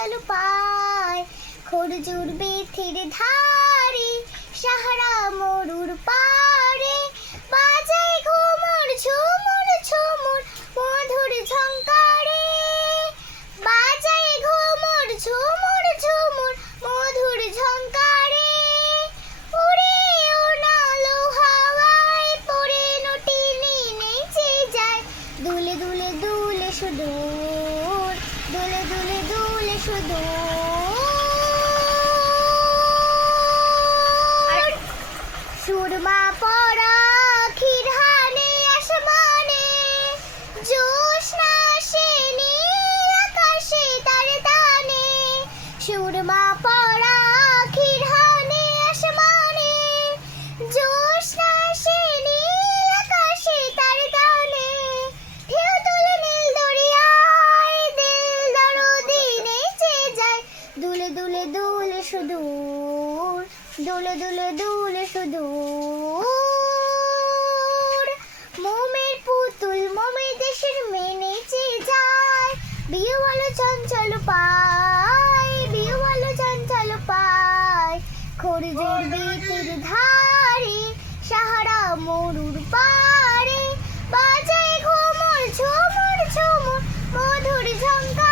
চঞ্চল পায়, খরজুর বেথের ধারে, সাহারা মরুর পারে, বাজায় ঘুমুর ঝুমুর ঝুমুর মধুর ঝংকারে, বাজায় ঘুমুর ঝুমুর ঝুমুর মধুর ঝংকারে, উড়ে উড়ালো হাওয়ায় পড়ে নটিনি নেচে যায়, দুলে দুলে দুলে সুদূর, দুলে দুলে দুলে সুদূর। সুরমা পরা ক্ষীরহানে আসমানে, জ্যোৎস্না সেনি আকাশে তারে তানে, সুরমা পরা ক্ষীরহানে আসমানে, জ্যোৎস্না সেনি আকাশে তারে তানে, ঢেউ তুলে নীল দরিয়ায় দিল দরদি নেচে যায়, দুলে দুলে দুলে সুদূর, দুলে দুলে দুলে সুদূর। মোমের পুতুল মোমের দেশের মেয়ে নেচে যায়, বিয়ে বলো চঞ্চল পায়, বিয়ে বলো চঞ্চল পায়, খরজুর বেতের ধারে, সাহারা মরুর পারে, বাজায় ঘুমুর ঝুমুর ঝুমুর মধুর ঝংকারে।